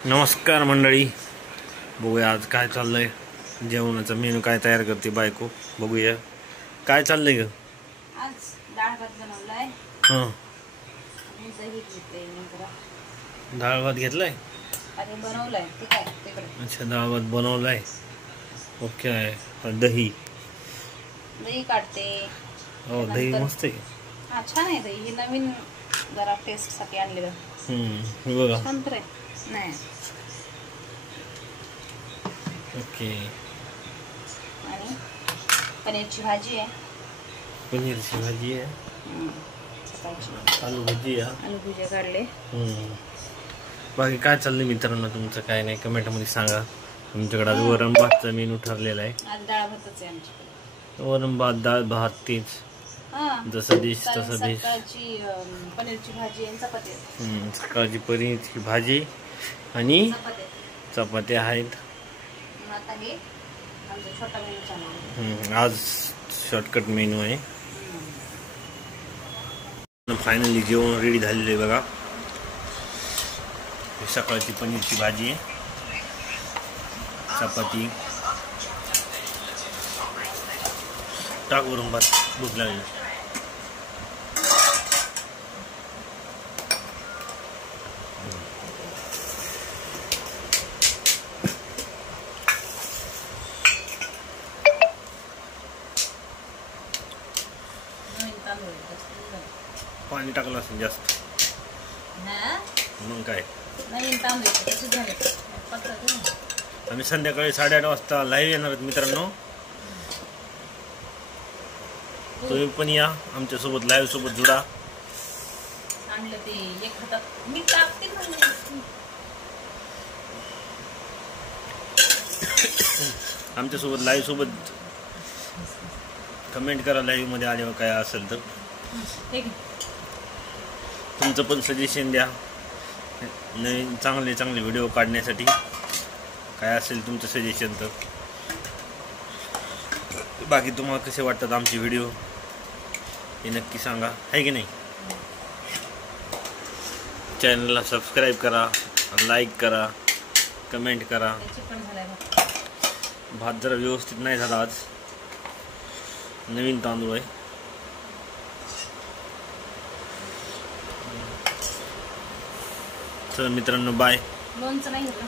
नमस्कार मंडळी, बघूया आज काय चाललंय. जेवणाचा मेनू काय तयार करते बायको, बघूया काय चाललंय ग. आज डाळ भात बनवलाय. दही घेतलंय मी जरा. डाळ भात घेतलाय आणि बनवलाय ते काय तिकडे. अच्छा, डाळ भात बनवलाय. ओके आहे. दही काढते. हो, दही मस्त आहे. हा, छान आहे दही. हे नवीन जरा टेस्ट साठी आणलेलं. बघा संत्र नाही. ओके. आणि पनीरची भाजी आहे. पनीरची भाजी आहे. सकाळची आलू भजी आहे. आलू भुजिया काढले. बाकी काय चाललंय मित्रांनो, तुमचं काय नाही कमेंट मध्ये सांगा. तुमच्याकडे आज वरण भातचा मेनू ठरलेला आहे. आज डाळ भातच आहे आमच्याकडे. वरण भात, डाळ भात, तेच जसं डिश तसं डिश. सकाळची पनीरची भाजी आणि चपाती. सकाळची पनीरची भाजी आणि चपात्या आहेत. आता हे आमचा छोटा मेनू चालू. आज शॉर्टकट मेनू आहे. फायनली जेवण रेडी झालेलं आहे बघा. सकाळची पनीरची भाजी, चपाती, टाक वरून भात. भूक लागली. पाणी टाकलं असेल जास्त, मग काय. आम्ही संध्याकाळी 8:30 वाजता लाईव्ह येणार आहेत मित्रांनो. तुम्ही पण या आमच्या सोबत, लाईव्ह सोबत जुडा. आमच्या सोबत लाईव्ह सोबत कमेंट करा. लाईव्ह मध्ये आल्यावर काय असेल तर तुमचं पण सजेशन द्या. नवीन चांगले चांगले व्हिडिओ काढण्यासाठी काय असेल तुमचं सजेशन तर. बाकी तुम्हाला कसे वाटतात आमचे व्हिडिओ हे नक्की सांगा, आहे की नाही. चॅनलला सबस्क्राईब करा, लाईक करा, कमेंट करा. भात जरा व्यवस्थित नाही झाला आज, नवीन तांदूळ आहे. चला मित्रांनो, बाय. लोणचं नाही घेतलं.